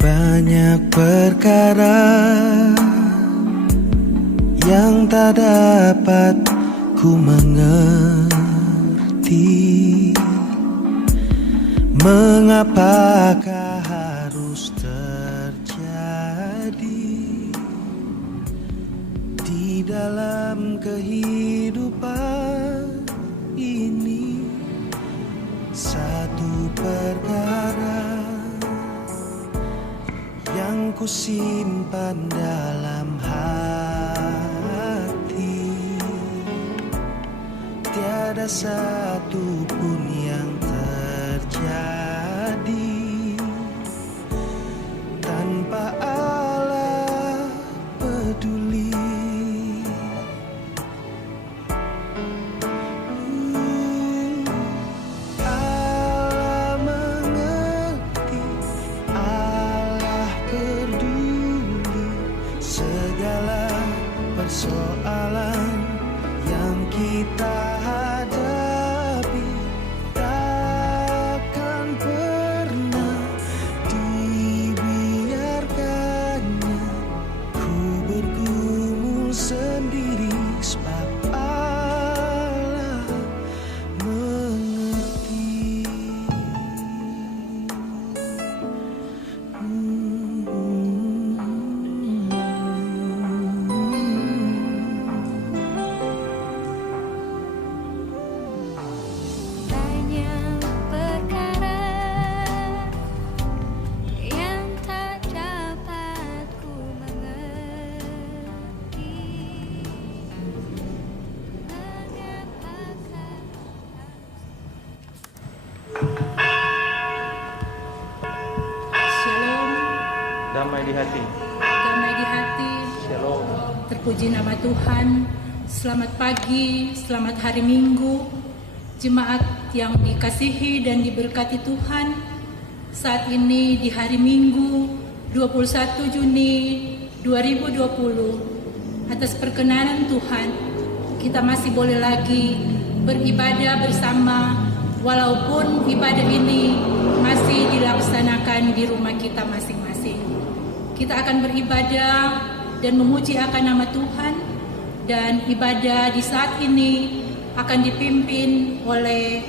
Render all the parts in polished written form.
Banyak perkara yang tak dapat ku mengerti. Mengapakah harus terjadi di dalam kehidupan ini? Satu perkara yang ku simpan dalam hati, tiada satu pun yang terjadi tanpa Allah peduli. Allah mengerti, Allah peduli segala persoalan yang kita hadapi. Takkan pernah dibiarkannya ku bergumul sendiri, sebab Allah mengerti. Banyak perkara yang tak dapat ku mengerti. Shalom, Damai di hati. damai di hati. Shalom. Terpuji nama Tuhan. Selamat pagi, selamat hari Minggu. Jemaat yang dikasihi dan diberkati Tuhan. Saat ini di hari Minggu 21 Juni 2020, atas perkenanan Tuhan, kita masih boleh lagi beribadah bersama, walaupun ibadah ini masih dilaksanakan di rumah kita masing-masing. Kita akan beribadah dan memuji akan nama Tuhan, dan ibadah di saat ini akan dipimpin oleh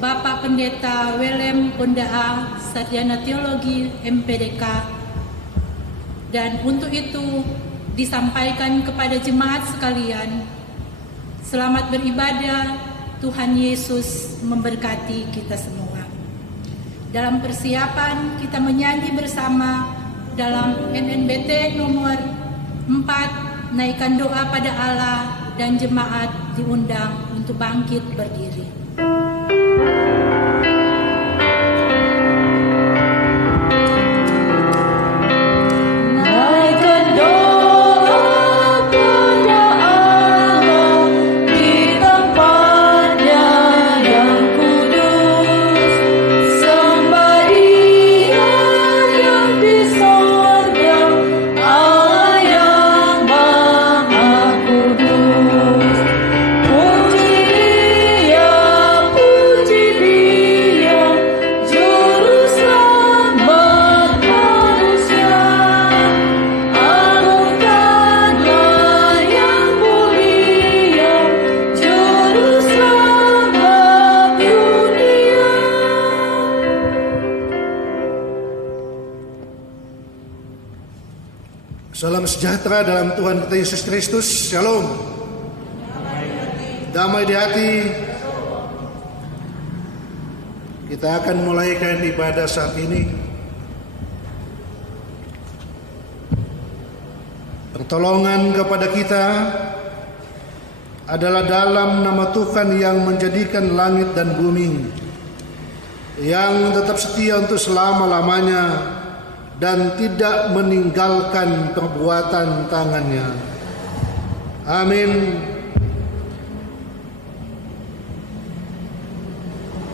Bapak Pendeta Welem Pondaa, Sarjana Teologi MPDK. Dan untuk itu disampaikan kepada jemaat sekalian, selamat beribadah, Tuhan Yesus memberkati kita semua. Dalam persiapan kita menyanyi bersama dalam NNBT nomor 4, naikkan doa pada Allah, dan jemaat diundang untuk bangkit berdiri. Naikkan doa pada Allah di tempatnya yang kudus, sembah Dia yang di sorga, Allah yang Maha Kudus. Puji Dia, Juru Selamat manusia. Agungkanlah yang mulia, Juru Selamat dunia. Salam sejahtera dalam Tuhan kita Yesus Kristus. Shalom. Damai di hati. Kita akan mulaikan ibadah saat ini. Pertolongan kepada kita adalah dalam nama Tuhan yang menjadikan langit dan bumi, yang tetap setia untuk selama-lamanya dan tidak meninggalkan perbuatan tangannya. Amin.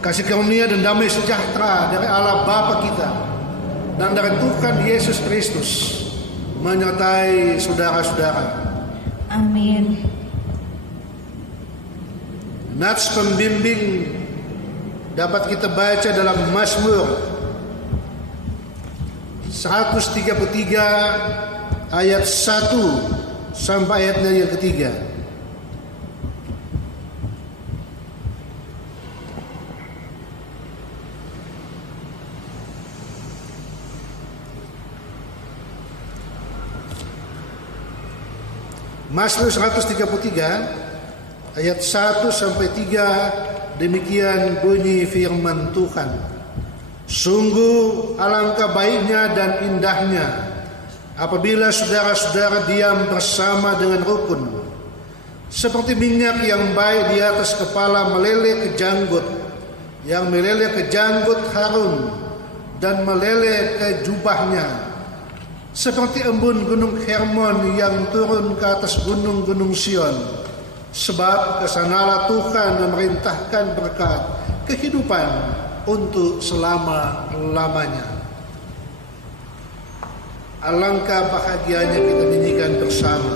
Kasih karunia dan damai sejahtera dari Allah Bapa kita dan dari Tuhan Yesus Kristus menyertai saudara-saudara. Amin. Nats pembimbing dapat kita baca dalam Mazmur 133 ayat 1 sampai ayatnya yang ketiga. Mazmur 133 ayat 1 sampai 3, demikian bunyi firman Tuhan. Sungguh alangkah baiknya dan indahnya apabila saudara-saudara diam bersama dengan rukun, seperti minyak yang baik di atas kepala meleleh ke janggut, yang meleleh ke janggut Harun dan meleleh ke jubahnya, seperti embun gunung Hermon yang turun ke atas gunung-gunung Sion. Sebab kesanalah Tuhan memerintahkan berkat kehidupan untuk selama-lamanya. Alangkah bahagianya kita nyanyikan bersama.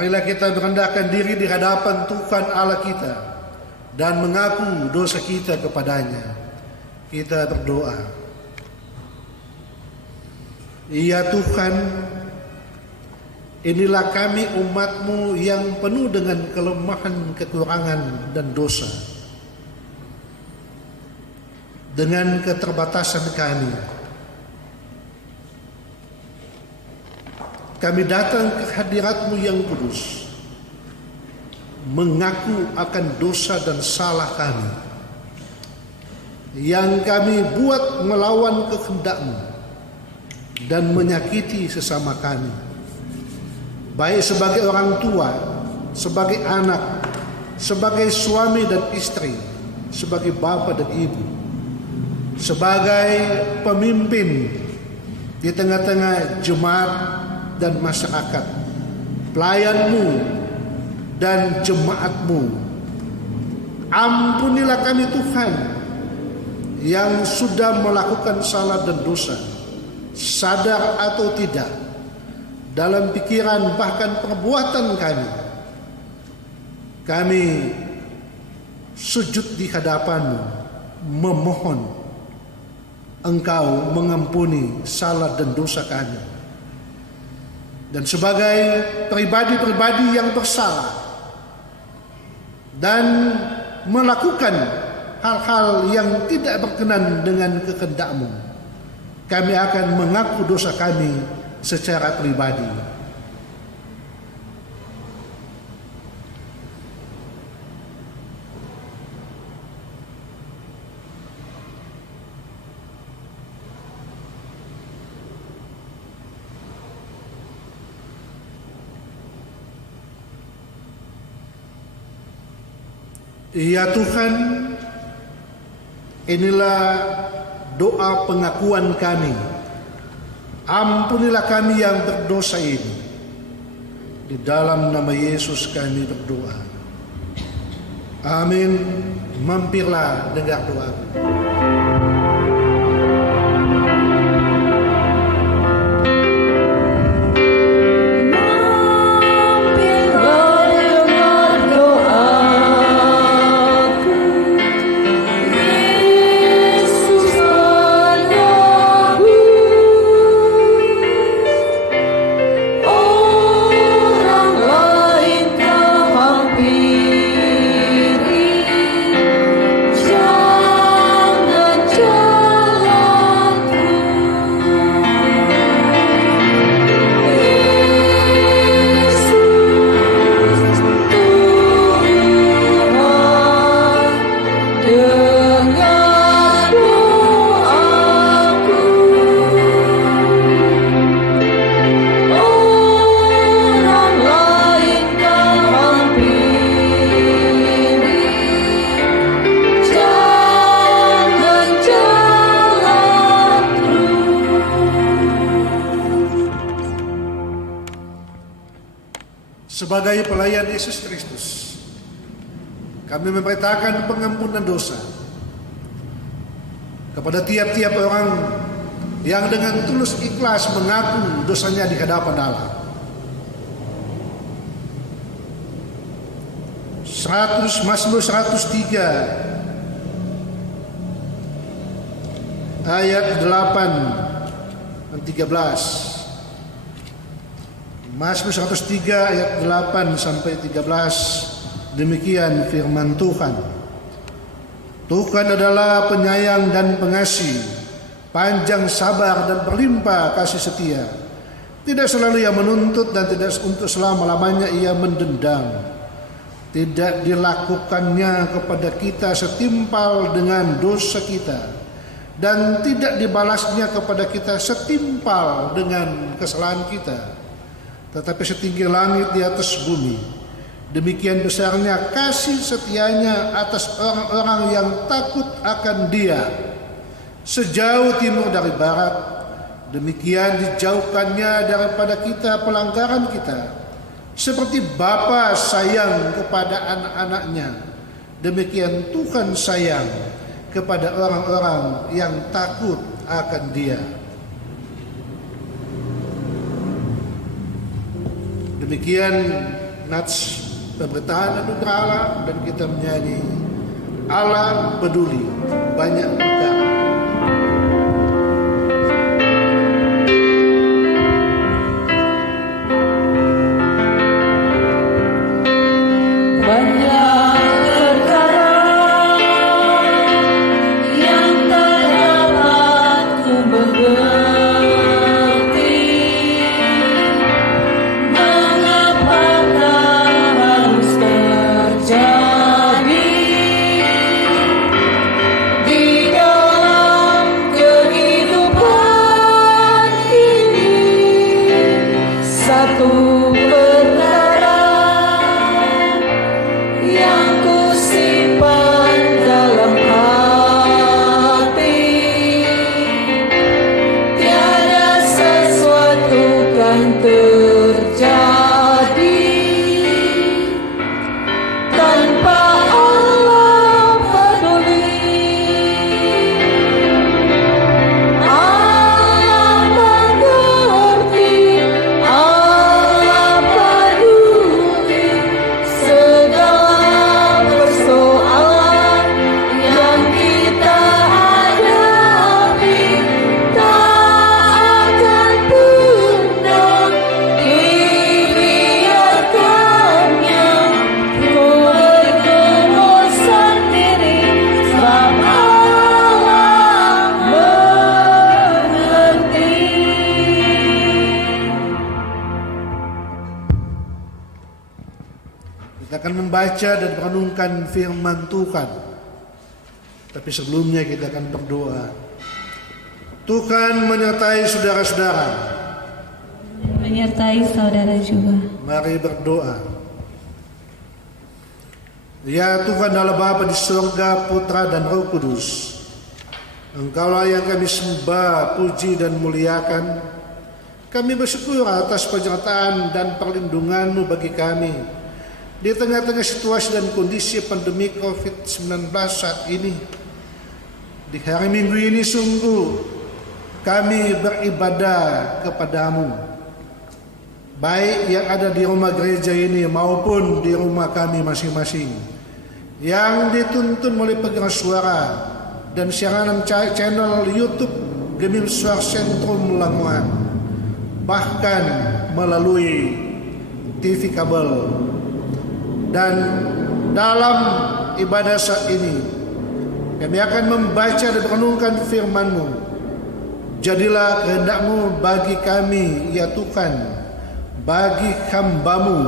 Marilah kita merendahkan diri di hadapan Tuhan Allah kita dan mengaku dosa kita kepadanya. Kita berdoa. Ya Tuhan, inilah kami umat-Mu yang penuh dengan kelemahan, kekurangan dan dosa. Dengan keterbatasan kami datang ke hadirat-Mu yang kudus, mengaku akan dosa dan salah kami, yang kami buat melawan kehendak-Mu dan menyakiti sesama kami, baik sebagai orang tua, sebagai anak, sebagai suami dan istri, sebagai bapa dan ibu, sebagai pemimpin di tengah-tengah jemaat dan masyarakat, pelayan-Mu dan jemaat-Mu. Ampunilah kami Tuhan yang sudah melakukan salah dan dosa, sadar atau tidak, dalam pikiran bahkan perbuatan kami. Kami sujud di hadapan-Mu, memohon Engkau mengampuni salah dan dosa kami. Dan sebagai pribadi-pribadi yang bersalah dan melakukan hal-hal yang tidak berkenan dengan kehendak-Mu, kami akan mengaku dosa kami secara pribadi. Ya Tuhan, inilah doa pengakuan kami. Ampunilah kami yang berdosa ini. Di dalam nama Yesus kami berdoa. Amin. Mampirlah dengar doaku. Jangan sebagai pelayan Yesus Kristus, kami memberitakan pengampunan dosa kepada tiap-tiap orang yang dengan tulus ikhlas mengaku dosanya di hadapan Allah. 100 Mazmur 103 ayat 8 dan 13. Mazmur 103 ayat 8 sampai 13. Demikian firman Tuhan. Tuhan adalah penyayang dan pengasih, panjang sabar dan berlimpah kasih setia. Tidak selalu ia menuntut dan tidak untuk selama-lamanya ia mendendam. Tidak dilakukannya kepada kita setimpal dengan dosa kita, dan tidak dibalasnya kepada kita setimpal dengan kesalahan kita. Tetapi setinggi langit di atas bumi, demikian besarnya kasih setianya atas orang-orang yang takut akan Dia. Sejauh timur dari barat, demikian dijauhkannya daripada kita pelanggaran kita. Seperti Bapa sayang kepada anak-anaknya, demikian Tuhan sayang kepada orang-orang yang takut akan Dia. Demikian nats pemberitaan anugerah Allah, dan kita menyanyi Allah peduli banyak perkara. Kita akan membaca dan merenungkan firman Tuhan. Tapi sebelumnya kita akan berdoa. Tuhan menyertai saudara-saudara. Menyertai saudara juga. Mari berdoa. Ya Tuhan Allah Bapa di surga, Putra dan Roh Kudus, Engkaulah yang kami sembah, puji dan muliakan. Kami bersyukur atas penyertaan dan perlindungan-Mu bagi kami di tengah-tengah situasi dan kondisi pandemi COVID-19 saat ini. Di hari Minggu ini sungguh kami beribadah kepadamu, baik yang ada di rumah gereja ini maupun di rumah kami masing-masing, yang dituntun oleh pengeras suara dan siaran channel YouTube Gemim Suara Sentrum Languan, bahkan melalui TV kabel. Dan dalam ibadah saat ini kami akan membaca dan merenungkan firman-Mu. Jadilah kehendak-Mu bagi kami ya Tuhan, bagi hamba-Mu,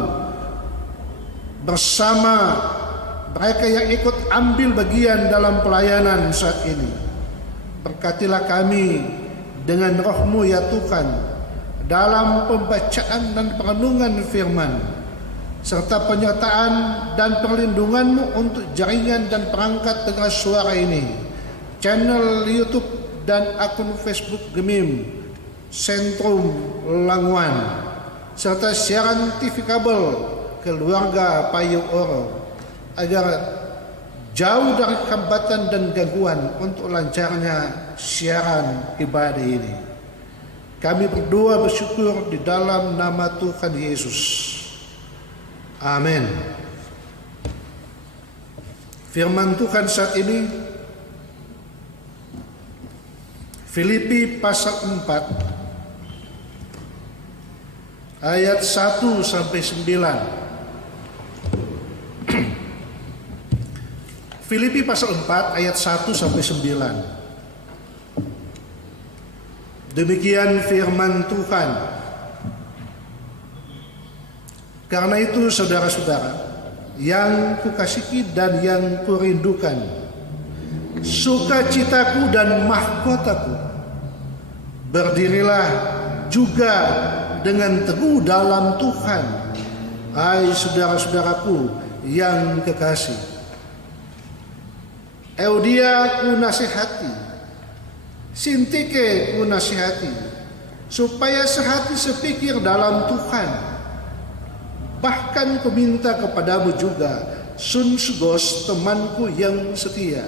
bersama mereka yang ikut ambil bagian dalam pelayanan saat ini. Berkatilah kami dengan roh-Mu ya Tuhan, dalam pembacaan dan perenungan firman, serta penyertaan dan perlindungan-Mu untuk jaringan dan perangkat pengeras suara ini, channel YouTube dan akun Facebook Gemim Sentrum Languan, serta siaran TV kabel keluarga Payu Oro agar jauh dari hambatan dan gangguan untuk lancarnya siaran ibadah ini. Kami berdoa bersyukur di dalam nama Tuhan Yesus. Amin. Firman Tuhan saat ini Filipi pasal 4 ayat 1 sampai 9. Filipi pasal 4 ayat 1 sampai 9. Demikian firman Tuhan. Karena itu saudara-saudara yang kukasihi dan yang kurindukan, sukacitaku dan mahkotaku, berdirilah juga dengan teguh dalam Tuhan, hai saudara-saudaraku yang kekasih. Eudia ku nasihati, Sintike ku nasihati, supaya sehati sepikir dalam Tuhan. Bahkan ku minta kepadamu juga, Sunsigos temanku yang setia.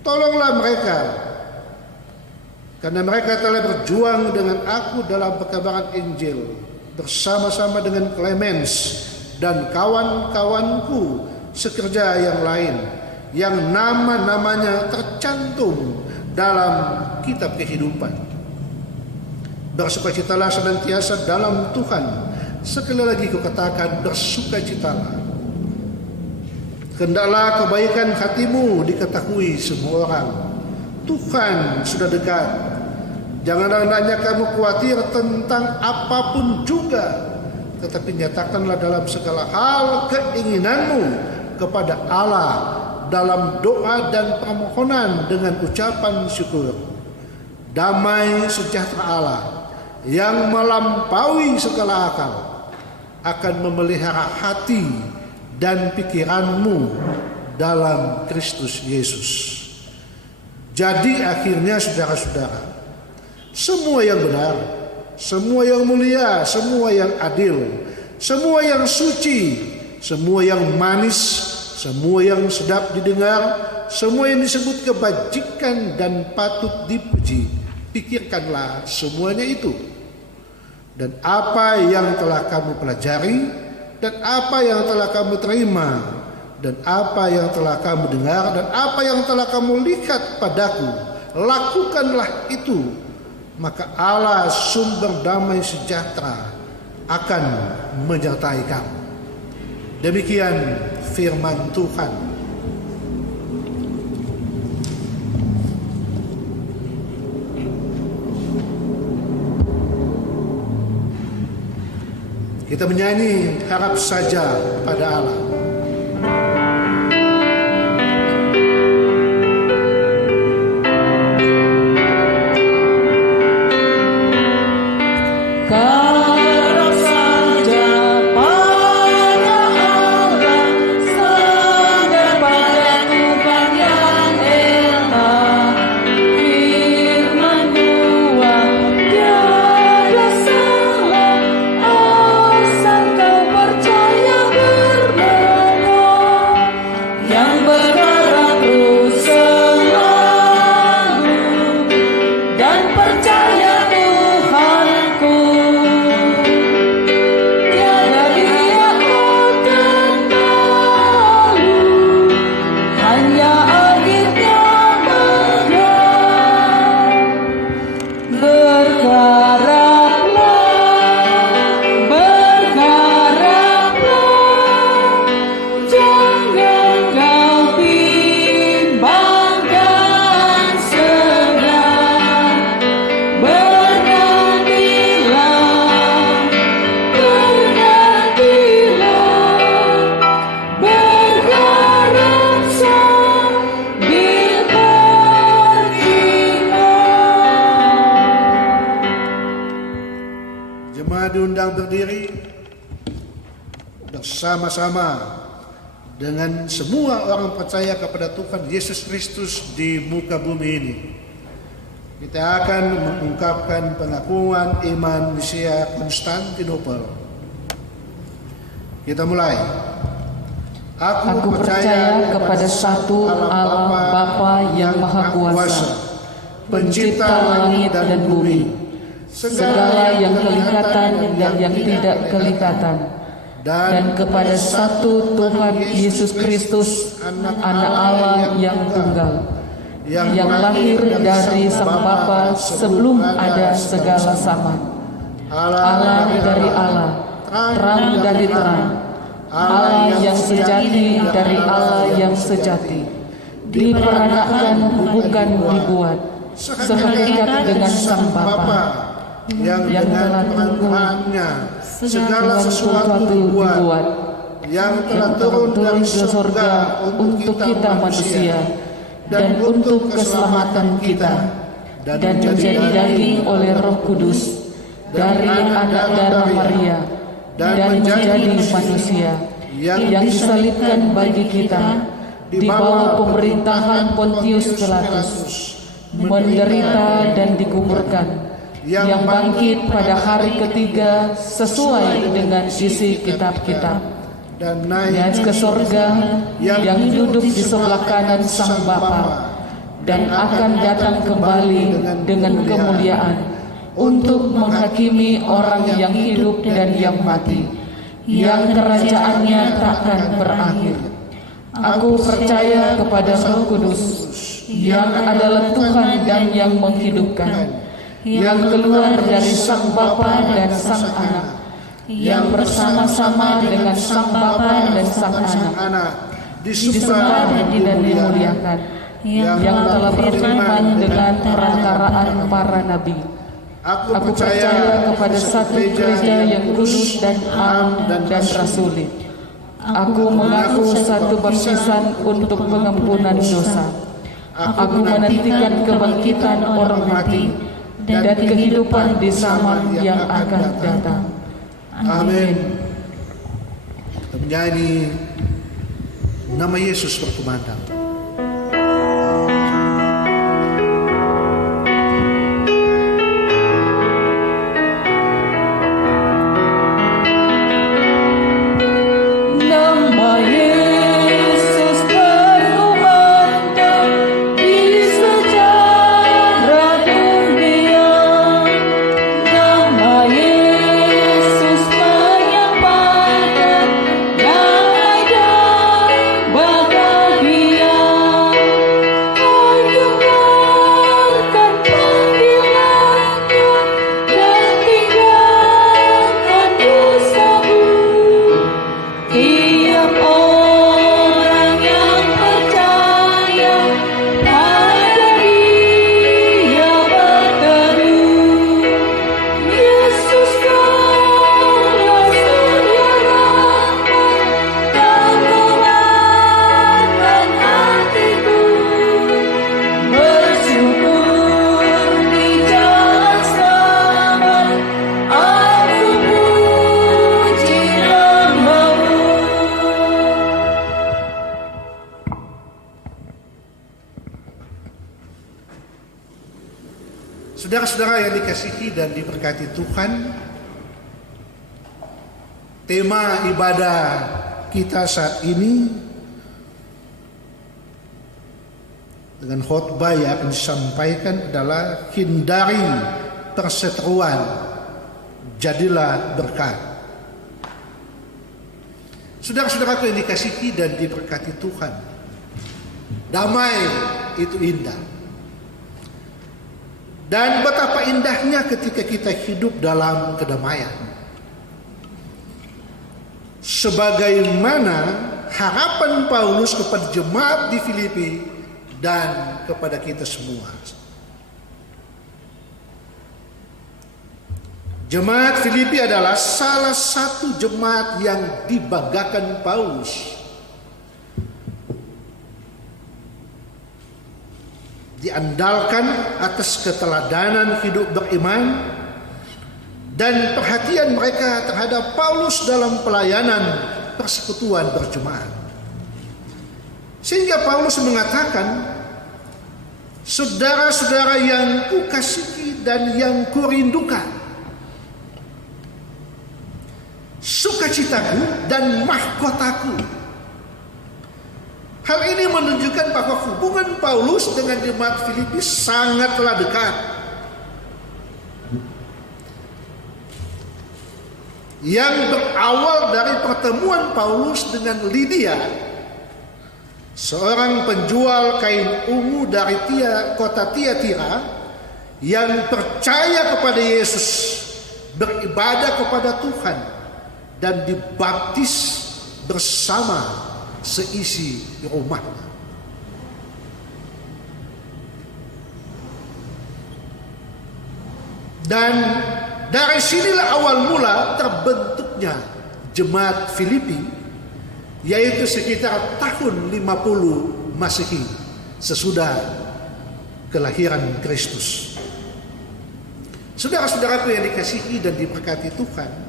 Tolonglah mereka, karena mereka telah berjuang dengan aku dalam perkabaran Injil, bersama-sama dengan Clemens dan kawan-kawanku sekerja yang lain, yang nama-namanya tercantum dalam kitab kehidupan. Bersukacitalah senantiasa dalam Tuhan. Sekali lagi kukatakan, bersukacitalah. Hendaklah kebaikan hatimu diketahui semua orang. Tuhan sudah dekat. Janganlah hendaknya kamu khawatir tentang apapun juga, tetapi nyatakanlah dalam segala hal keinginanmu kepada Allah dalam doa dan permohonan dengan ucapan syukur. Damai sejahtera Allah yang melampaui segala akal akan memelihara hati dan pikiranmu dalam Kristus Yesus. Jadi akhirnya saudara-saudara, semua yang benar, semua yang mulia, semua yang adil, semua yang suci, semua yang manis, semua yang sedap didengar, semua yang disebut kebajikan dan patut dipuji, pikirkanlah semuanya itu. Dan apa yang telah kamu pelajari, dan apa yang telah kamu terima, dan apa yang telah kamu dengar, dan apa yang telah kamu lihat padaku, lakukanlah itu. Maka Allah sumber damai sejahtera akan menyertai kamu. Demikian firman Tuhan. Kita menyanyi harap saja pada Allah. Harap saja pada Allah, sadar pada Tuhan yang esa. Firman Tuhan tiada salah, asal kau percaya bermenang. Yang berharap terus selalu dan percaya Tuhanku. Tiada dia akan malu, hanya akhirnya menang. Berharaplah, jangan kau bimbangkan segan. Bernantilah, berharap sambil beriman. Jemaat diundang berdiri bersama-sama dengan semua orang percaya kepada Tuhan Yesus Kristus di muka bumi ini. Kita akan mengungkapkan pengakuan iman Nisia Konstantinopel. Kita mulai. Aku percaya kepada satu Allah Bapa yang Maha Kuasa, Pencipta langit dan bumi, segala yang kelihatan dan yang tidak kelihatan, dan kepada satu Tuhan Yesus Kristus, Anak Allah yang tunggal, yang lahir dari Sang Bapa sebelum ada segala zaman, Allah dari Allah, terang dari terang, Allah yang sejati dari Allah yang sejati, diperanakan bukan dibuat, sehakikat dengan Sang Bapa, yang telah dengan Tuhannya segala sesuatu dibuat, yang telah turun dari surga untuk kita manusia dan untuk keselamatan kita, dan menjadi daging oleh Roh Kudus dari anak darah Maria, dan menjadi manusia, yang disalibkan bagi kita di bawah pemerintahan Pontius Pilatus, menderita dan dikuburkan, yang bangkit pada hari ketiga sesuai dengan isi kitab-kitab, dan naik ke sorga, yang duduk di sebelah kanan Sang Bapa, dan akan datang kembali dengan kemuliaan untuk menghakimi orang yang hidup dan yang mati, yang kerajaannya takkan berakhir. Aku percaya kepada Roh Kudus, yang adalah Tuhan dan yang menghidupkan, yang keluar dari Sang Bapa dan Sang Anak, yang bersama-sama dengan Sang Bapa dan Sang Anak, disembah dan dimuliakan, yang telah berfirman dengan perantaraan para nabi. Aku percaya kepada satu gereja yang kudus dan am dan rasuli. Aku mengaku satu baptisan untuk pengampunan dosa. Aku menantikan kebangkitan orang mati dan kehidupan di zaman yang akan datang. Amin. Kita menyanyi nama Yesus berkumandang. Saudara-saudara yang dikasihi dan diberkati Tuhan, tema ibadah kita saat ini dengan khotbah yang akan disampaikan adalah hindari perseteruan, jadilah berkat. Saudara-saudaraku yang dikasihi dan diberkati Tuhan, damai itu indah. Dan betapa indahnya ketika kita hidup dalam kedamaian. Sebagaimana harapan Paulus kepada jemaat di Filipi dan kepada kita semua. Jemaat Filipi adalah salah satu jemaat yang dibanggakan Paulus. Diandalkan atas keteladanan hidup beriman dan perhatian mereka terhadap Paulus dalam pelayanan persekutuan berjemaat. Sehingga Paulus mengatakan, saudara-saudara yang kukasihi dan yang kurindukan, sukacita sukacitaku dan mahkotaku. Hal ini menunjukkan bahwa hubungan Paulus dengan jemaat Filipi sangatlah dekat. Yang berawal dari pertemuan Paulus dengan Lydia, seorang penjual kain ungu dari kota Tiatira yang percaya kepada Yesus, beribadah kepada Tuhan, dan dibaptis bersama seisi rumahnya. Dan dari sinilah awal mula terbentuknya jemaat Filipi, yaitu sekitar tahun 50 Masehi sesudah kelahiran Kristus. Saudara-saudaraku yang dikasihi dan diberkati Tuhan,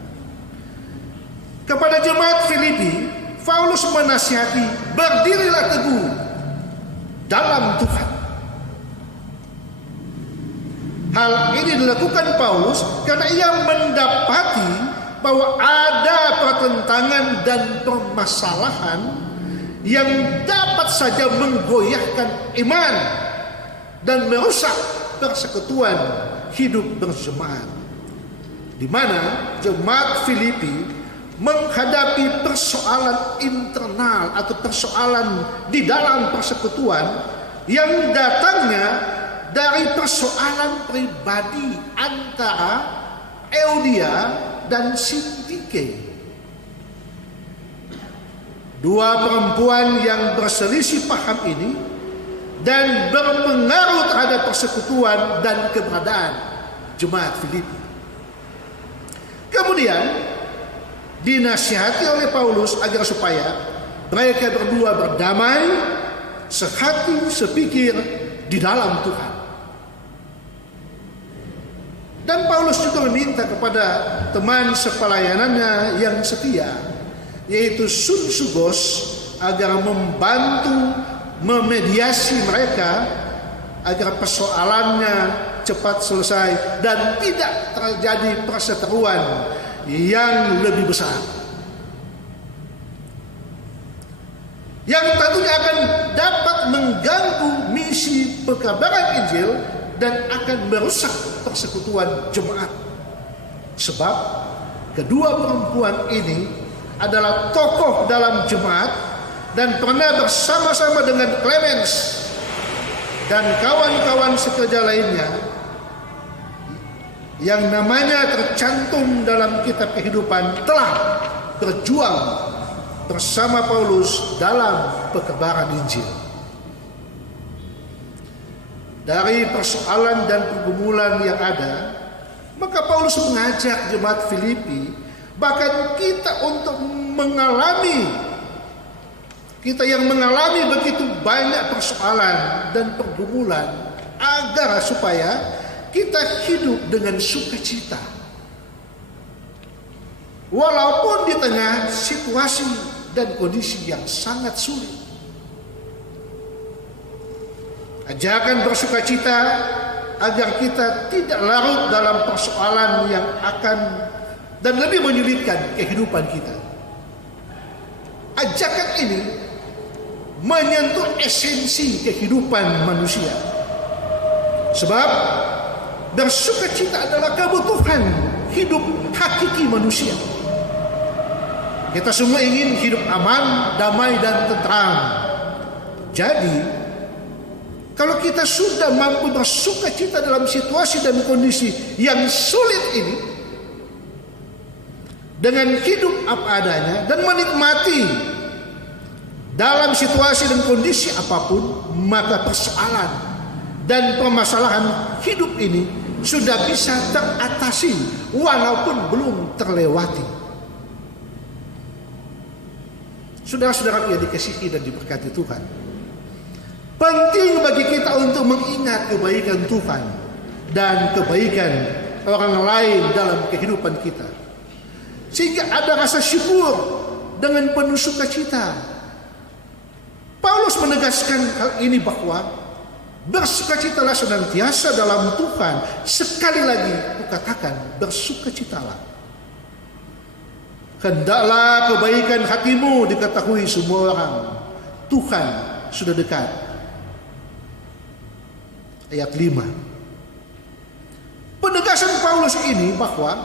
kepada jemaat Filipi, Paulus menasihati, berdirilah teguh dalam Tuhan. Hal ini dilakukan Paulus karena ia mendapati bahwa ada pertentangan dan permasalahan yang dapat saja menggoyahkan iman dan merusak persekutuan hidup berjemaat, di mana jemaat Filipi menghadapi persoalan internal atau persoalan di dalam persekutuan yang datangnya dari persoalan pribadi antara Euodia dan Sintike. Dua perempuan yang berselisih paham ini dan berpengaruh terhadap persekutuan dan keberadaan jemaat Filipi. Kemudian dinasihati oleh Paulus agar supaya mereka berdua berdamai, sehati, sepikir di dalam Tuhan. Dan Paulus juga meminta kepada teman sepelayanannya yang setia, yaitu Sunsugos, agar membantu memediasi mereka agar persoalannya cepat selesai dan tidak terjadi perseteruan yang lebih besar, yang tentunya akan dapat mengganggu misi pekabaran Injil dan akan merusak persekutuan jemaat. Sebab kedua perempuan ini adalah tokoh dalam jemaat dan pernah bersama-sama dengan Clemens dan kawan-kawan sekerja lainnya yang namanya tercantum dalam kitab kehidupan, telah berjuang bersama Paulus dalam pekebaran Injil. Dari persoalan dan pergumulan yang ada, maka Paulus mengajak jemaat Filipi, bahkan kita untuk kita yang mengalami begitu banyak persoalan dan pergumulan, agar supaya kita hidup dengan sukacita walaupun di tengah situasi dan kondisi yang sangat sulit. Ajakan bersukacita agar kita tidak larut dalam persoalan yang akan dan lebih menyulitkan kehidupan kita. Ajakan ini menyentuh esensi kehidupan manusia. Sebab bersukacita adalah kebutuhan hidup hakiki manusia. Kita semua ingin hidup aman, damai, dan tentram. Jadi kalau kita sudah mampu bersukacita dalam situasi dan kondisi yang sulit ini, dengan hidup apa adanya dan menikmati dalam situasi dan kondisi apapun, maka persoalan dan permasalahan hidup ini sudah bisa teratasi walaupun belum terlewati. Saudara-saudara yang dikasihi dan diberkati Tuhan, penting bagi kita untuk mengingat kebaikan Tuhan dan kebaikan orang lain dalam kehidupan kita, sehingga ada rasa syukur dengan penuh sukacita. Paulus menegaskan hal ini bahwa bersukacitalah senantiasa dalam Tuhan. Sekali lagi kukatakan, bersukacitalah. Hendaklah kebaikan hatimu diketahui semua orang. Tuhan sudah dekat. Ayat 5. Penegasan Paulus ini bahwa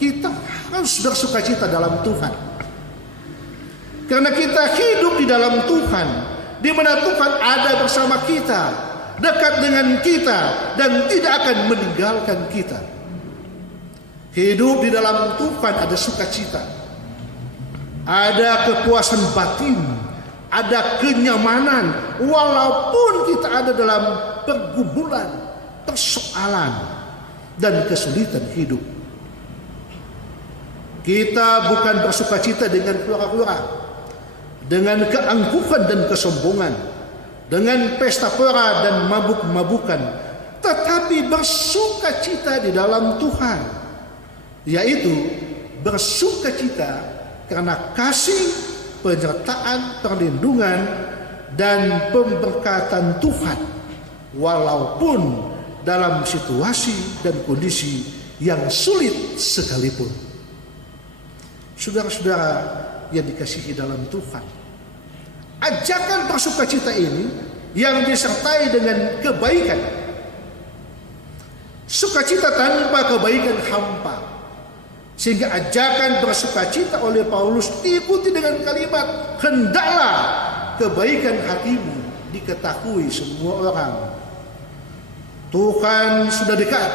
kita harus bersukacita dalam Tuhan. Karena kita hidup di dalam Tuhan, di mana Tuhan ada bersama kita, dekat dengan kita, dan tidak akan meninggalkan kita. Hidup di dalam Tuhan ada sukacita, ada kepuasan batin, ada kenyamanan, walaupun kita ada dalam pergumulan, persoalan, dan kesulitan hidup. Kita bukan bersukacita dengan pura-pura, dengan keangkuhan dan kesombongan, dengan pesta pora dan mabuk-mabukan, tetapi bersukacita di dalam Tuhan, yaitu bersukacita karena kasih, penyertaan, perlindungan, dan pemberkatan Tuhan, walaupun dalam situasi dan kondisi yang sulit sekalipun. Saudara-saudara yang dikasihi dalam Tuhan, ajakan bersukacita ini yang disertai dengan kebaikan. Sukacita tanpa kebaikan hampa. Sehingga ajakan bersukacita oleh Paulus diikuti dengan kalimat, hendaklah kebaikan hatimu diketahui semua orang. Tuhan sudah dekat.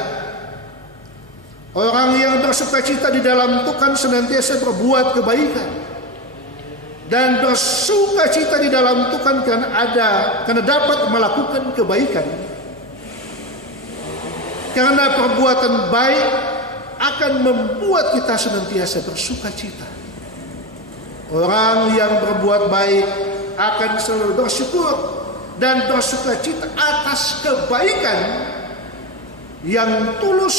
Orang yang bersukacita di dalam Tuhan senantiasa berbuat kebaikan dan bersukacita di dalam Tuhan karena dapat melakukan kebaikan. Karena perbuatan baik akan membuat kita senantiasa bersukacita. Orang yang berbuat baik akan selalu bersyukur dan bersukacita atas kebaikan yang tulus,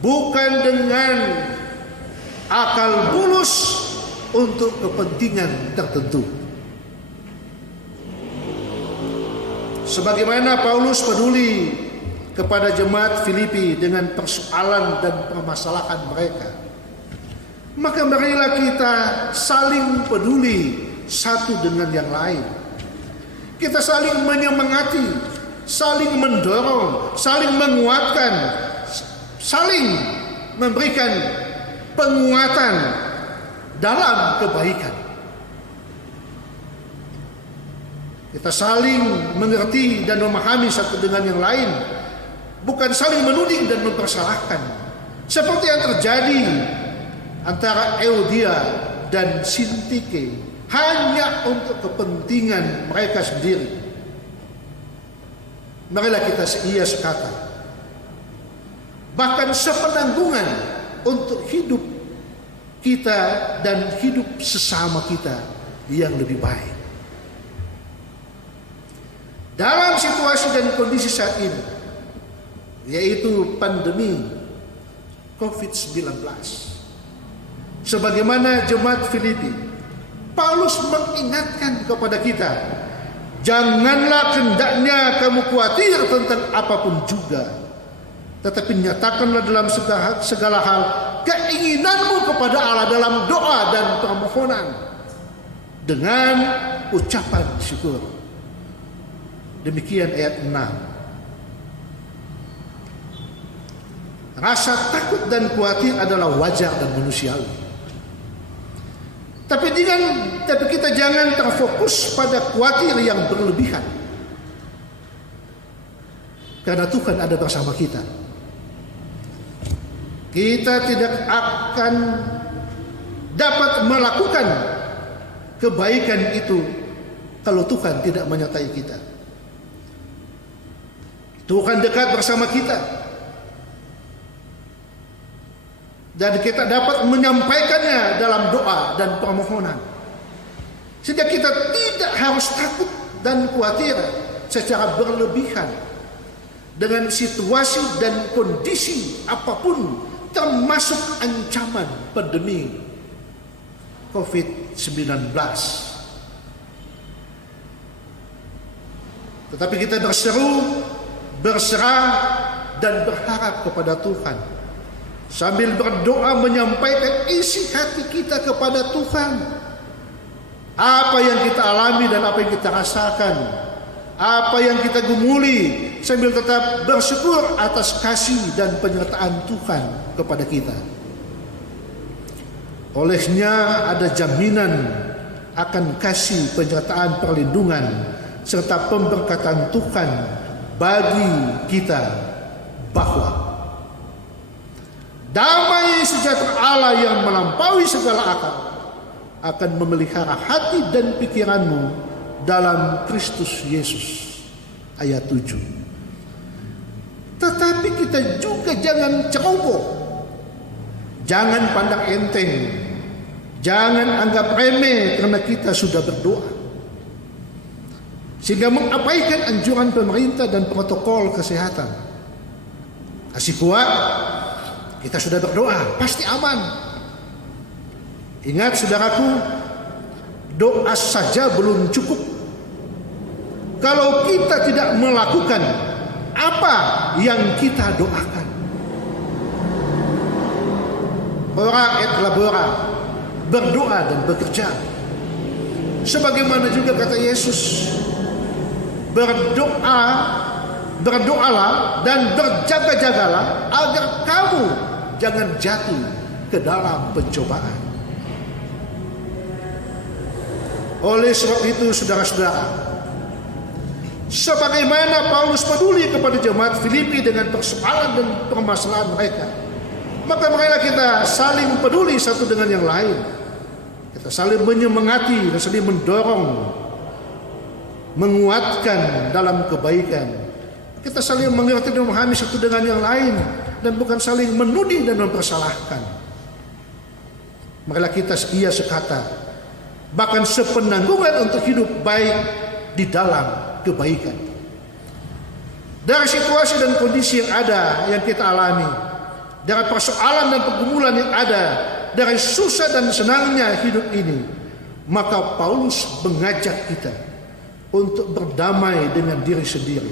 bukan dengan akal bulus untuk kepentingan tertentu. Sebagaimana Paulus peduli kepada jemaat Filipi dengan persoalan dan permasalahan mereka, maka marilah kita saling peduli satu dengan yang lain. Kita saling menyemangati, saling mendorong, saling menguatkan, saling memberikan penguatan dalam kebaikan. Kita saling mengerti dan memahami satu dengan yang lain, bukan saling menuding dan mempersalahkan, seperti yang terjadi antara Euodia dan Sintike, hanya untuk kepentingan mereka sendiri. Marilah kita seia sekata, bahkan sepenanggungan untuk hidup kita dan hidup sesama kita yang lebih baik. Dalam situasi dan kondisi saat ini, yaitu pandemi COVID-19, sebagaimana jemaat Filipi, Paulus mengingatkan kepada kita, janganlah hendaknya kamu khawatir tentang apapun juga, tetapi nyatakanlah dalam segala hal keinginanmu kepada Allah dalam doa dan permohonan dengan ucapan syukur. Demikian ayat 6. Rasa takut dan khawatir adalah wajar dan manusiawi. Tapi kita jangan terfokus pada khawatir yang berlebihan. Karena Tuhan ada bersama kita. Kita tidak akan dapat melakukan kebaikan itu kalau Tuhan tidak menyertai kita. Tuhan dekat bersama kita, dan kita dapat menyampaikannya dalam doa dan permohonan, sehingga kita tidak harus takut dan khawatir secara berlebihan dengan situasi dan kondisi apapun, termasuk ancaman pandemi COVID-19. Tetapi kita berseru, berserah, dan berharap kepada Tuhan, sambil berdoa menyampaikan isi hati kita kepada Tuhan. Apa yang kita alami dan apa yang kita rasakan, apa yang kita gumuli, sambil tetap bersyukur atas kasih dan penyertaan Tuhan kepada kita. Olehnya ada jaminan akan kasih, penyertaan, perlindungan serta pemberkatan Tuhan bagi kita, bahwa damai sejahtera Allah yang melampaui segala akal akan memelihara hati dan pikiranmu dalam Kristus Yesus. Ayat 7. Tetapi kita juga jangan ceroboh, jangan pandang enteng, jangan anggap remeh karena kita sudah berdoa, sehingga mengabaikan anjuran pemerintah dan protokol kesehatan. Kasih kuat, kita sudah berdoa, pasti aman. Ingat saudaraku, doa saja belum cukup kalau kita tidak melakukan apa yang kita doakan. Ora et labora, berdoa dan bekerja. Sebagaimana juga kata Yesus, berdoalah dan berjaga-jagalah agar kamu jangan jatuh ke dalam pencobaan. Oleh sebab itu saudara-saudara, sebagaimana Paulus peduli kepada jemaat Filipi dengan persoalan dan permasalahan mereka, maka marilah kita saling peduli satu dengan yang lain. Kita saling menyemangati dan saling mendorong, menguatkan dalam kebaikan. Kita saling mengerti dan memahami satu dengan yang lain, dan bukan saling menuding dan mempersalahkan. Marilah kita setia sekata, bahkan sepenanggungan untuk hidup baik di dalam kebaikan. Dari situasi dan kondisi yang ada, yang kita alami, dari persoalan dan pergumulan yang ada, dari susah dan senangnya hidup ini, maka Paulus mengajak kita untuk berdamai dengan diri sendiri,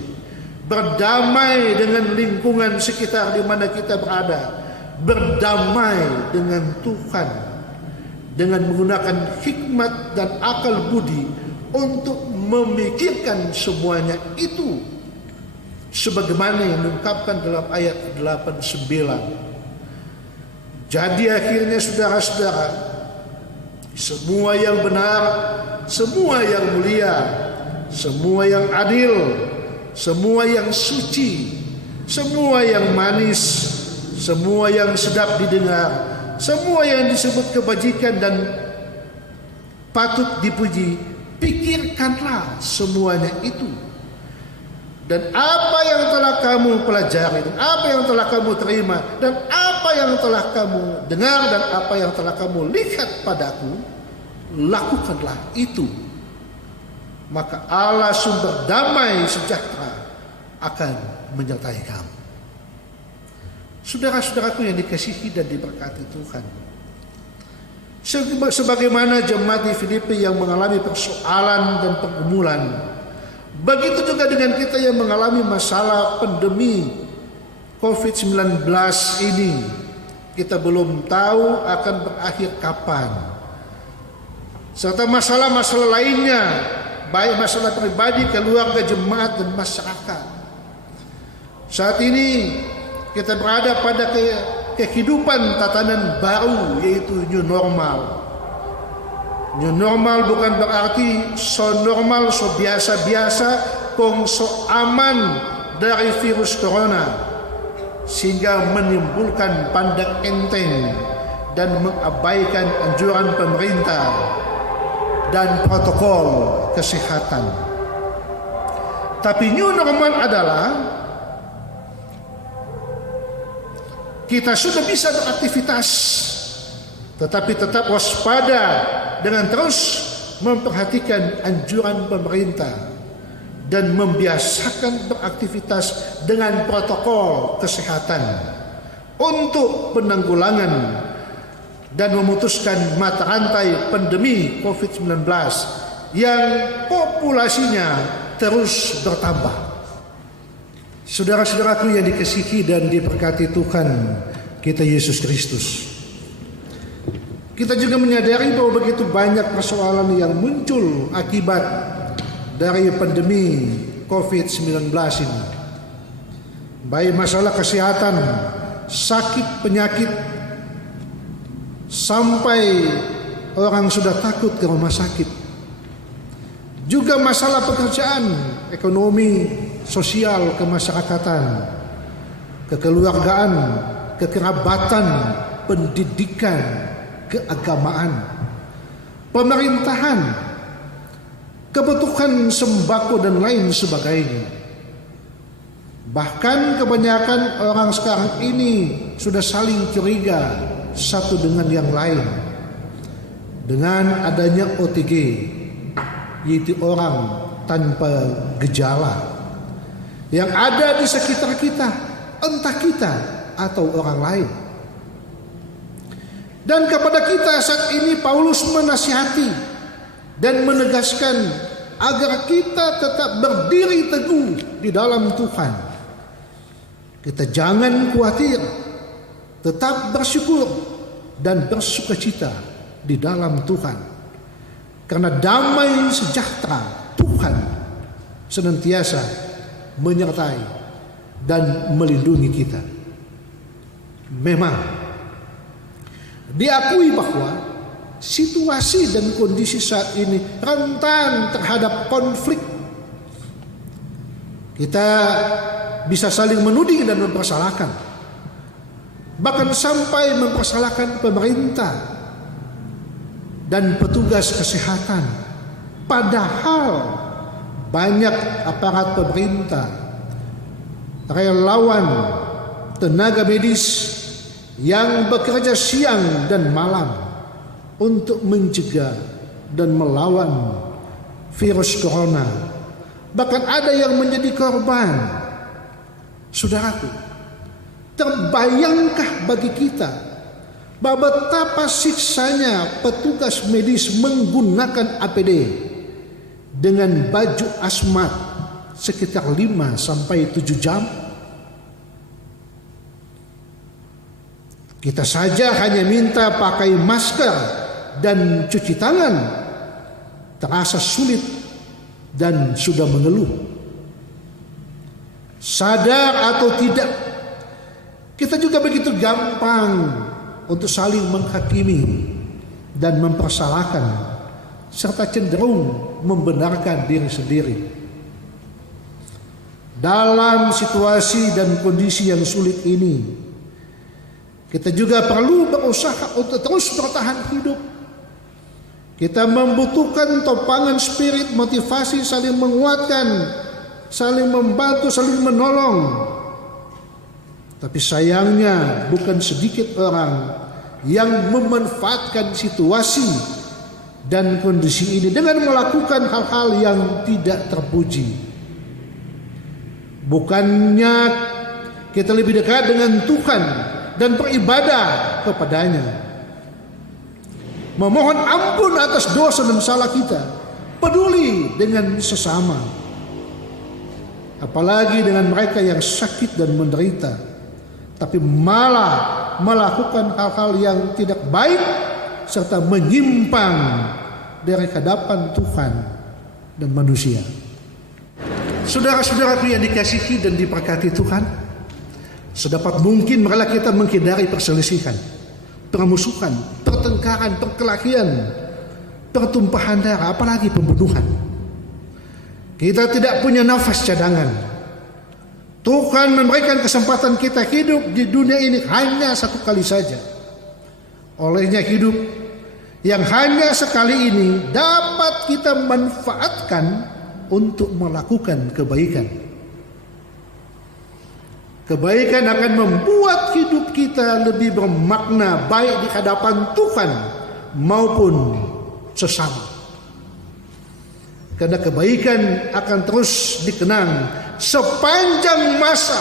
berdamai dengan lingkungan sekitar di mana kita berada, berdamai dengan Tuhan dengan menggunakan hikmat dan akal budi untuk memikirkan semuanya itu sebagaimana yang diungkapkan dalam ayat 89. Jadi akhirnya saudara-saudara, semua yang benar, semua yang mulia, semua yang adil, semua yang suci, semua yang manis, semua yang sedap didengar, semua yang disebut kebajikan dan patut dipuji, pikirkanlah semuanya itu. Dan apa yang telah kamu pelajari, dan apa yang telah kamu terima, dan apa yang telah kamu dengar, dan apa yang telah kamu lihat padaku, lakukanlah itu. Maka Allah sumber damai sejahtera akan menyertai kamu. Saudara-saudaraku yang dikasihi dan diberkati Tuhan, sebagaimana jemaat di Filipi yang mengalami persoalan dan pergumulan, begitu juga dengan kita yang mengalami masalah pandemi COVID-19 ini. Kita belum tahu akan berakhir kapan, serta masalah-masalah lainnya, baik masalah pribadi, keluarga, jemaat, dan masyarakat. Saat ini kita berada pada kehidupan tatanan baru, yaitu new normal. New normal bukan berarti so normal, so biasa-biasa, so aman dari virus corona, sehingga menimbulkan pandang enteng dan mengabaikan anjuran pemerintah dan protokol kesehatan. Tapi new normal adalah kita sudah bisa beraktivitas, tetapi tetap waspada dengan terus memperhatikan anjuran pemerintah dan membiasakan beraktivitas dengan protokol kesehatan untuk penanggulangan dan memutuskan mata rantai pandemi COVID-19 yang populasinya terus bertambah. Saudara-saudaraku yang dikasihi dan diberkati Tuhan, kita Yesus Kristus. Kita juga menyadari bahwa begitu banyak persoalan yang muncul akibat dari pandemi COVID-19 ini. Baik masalah kesehatan, sakit, penyakit, sampai orang sudah takut ke rumah sakit. Juga masalah pekerjaan, ekonomi, sosial, kemasyarakatan, kekeluargaan, kekerabatan, pendidikan, keagamaan, pemerintahan, kebutuhan sembako dan lain sebagainya. Bahkan kebanyakan orang sekarang ini sudah saling curiga satu dengan yang lain. Dengan adanya OTG, yaitu orang tanpa gejala, yang ada di sekitar kita, entah kita atau orang lain. Dan kepada kita saat ini Paulus menasihati dan menegaskan agar kita tetap berdiri teguh di dalam Tuhan. Kita jangan khawatir, tetap bersyukur dan bersukacita di dalam Tuhan. Karena damai sejahtera Tuhan senantiasa menyertai dan melindungi kita. Memang diakui bahwa situasi dan kondisi saat ini rentan terhadap konflik. Kita bisa saling menuding dan mempersalahkan, bahkan sampai mempersalahkan pemerintah dan petugas kesehatan. Padahal banyak aparat pemerintah, relawan, tenaga medis yang bekerja siang dan malam untuk mencegah dan melawan virus corona. Bahkan ada yang menjadi korban. Saudaraku, terbayangkah bagi kita bahwa betapa siksanya petugas medis menggunakan APD dengan baju asmat sekitar 5 sampai 7 jam? Kita saja hanya minta pakai masker dan cuci tangan, terasa sulit dan sudah mengeluh. Sadar atau tidak, kita juga begitu gampang untuk saling menghakimi dan mempersalahkan, serta cenderung membenarkan diri sendiri. Dalam situasi dan kondisi yang sulit ini, kita juga perlu berusaha untuk terus bertahan hidup. Kita membutuhkan topangan spirit, motivasi, saling menguatkan, saling membantu, saling menolong. Tapi sayangnya bukan sedikit orang yang memanfaatkan situasi dan kondisi ini dengan melakukan hal-hal yang tidak terpuji. Bukannya kita lebih dekat dengan Tuhan dan beribadah kepadanya, memohon ampun atas dosa dan salah kita, peduli dengan sesama, apalagi dengan mereka yang sakit dan menderita, tapi malah melakukan hal-hal yang tidak baik serta menyimpang dari hadapan Tuhan dan manusia. Saudara-saudaraku yang dikasihi dan diberkati Tuhan, sedapat mungkin marilah kita menghindari perselisihan, permusuhan, pertengkaran, perkelahian, pertumpahan darah, apalagi pembunuhan. Kita tidak punya nafas cadangan. Tuhan memberikan kesempatan kita hidup di dunia ini hanya satu kali saja. Olehnya hidup yang hanya sekali ini dapat kita manfaatkan untuk melakukan kebaikan. Kebaikan akan membuat hidup kita lebih bermakna baik di hadapan Tuhan maupun sesama. Karena kebaikan akan terus dikenang sepanjang masa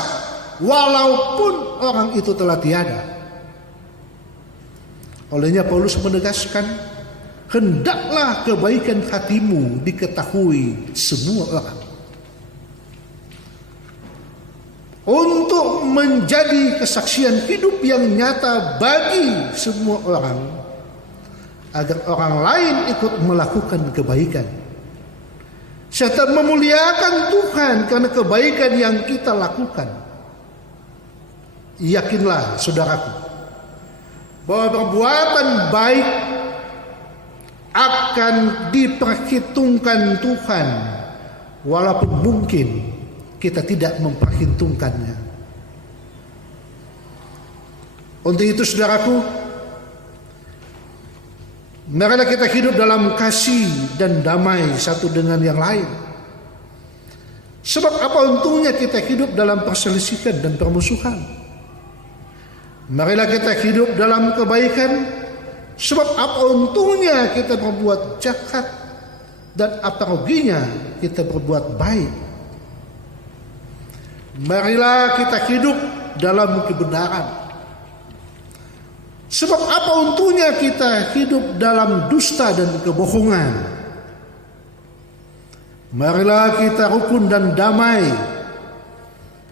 walaupun orang itu telah tiada. Olehnya Paulus menegaskan, hendaklah kebaikan hatimu diketahui semua orang. Untuk menjadi kesaksian hidup yang nyata bagi semua orang, agar orang lain ikut melakukan kebaikan serta memuliakan Tuhan karena kebaikan yang kita lakukan. Yakinlah saudaraku, bahwa perbuatan baik akan diperhitungkan Tuhan, walaupun mungkin kita tidak memperhitungkannya. Untuk itu saudaraku, marilah kita hidup dalam kasih dan damai satu dengan yang lain. Sebab apa untungnya kita hidup dalam perselisihan dan permusuhan? Marilah kita hidup dalam kebaikan, sebab apa untungnya kita berbuat jahat dan apa ruginya kita berbuat baik. Marilah kita hidup dalam kebenaran, sebab apa untungnya kita hidup dalam dusta dan kebohongan. Marilah kita rukun dan damai,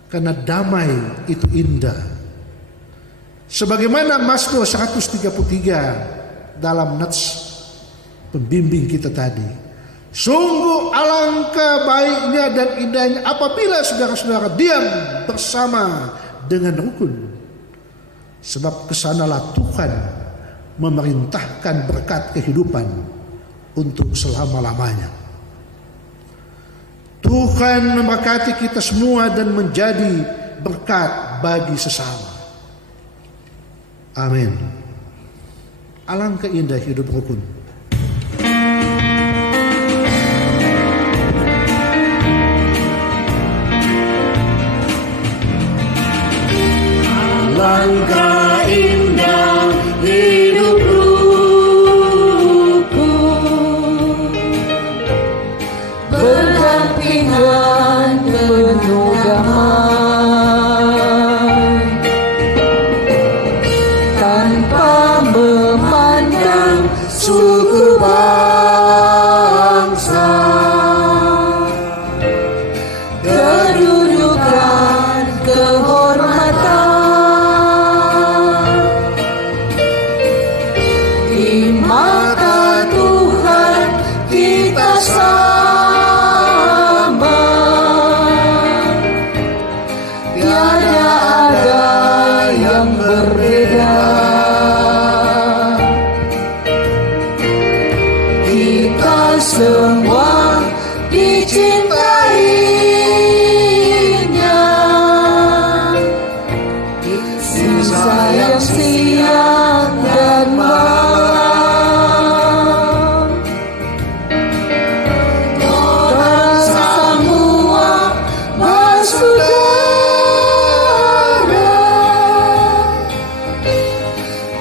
karena damai itu indah. Sebagaimana Mazmur 133 dalam nats pembimbing kita tadi, sungguh alangkah baiknya dan indahnya apabila saudara-saudara diam bersama dengan rukun, sebab kesanalah Tuhan memerintahkan berkat kehidupan untuk selama-lamanya. Tuhan memberkati kita semua dan menjadi berkat bagi sesama. Amin. Alangkah indah hidup rukun. Alangkah indah hidup rukun, berdampingan penuh damai, tanpa memandang suku bangsa, kedudukan, kehormatan. Di mata Tuhan kita sama, tiada ada yang berbeda. Kita semua dicintainya, disayang siang dan malam. Orang semua bersaudara,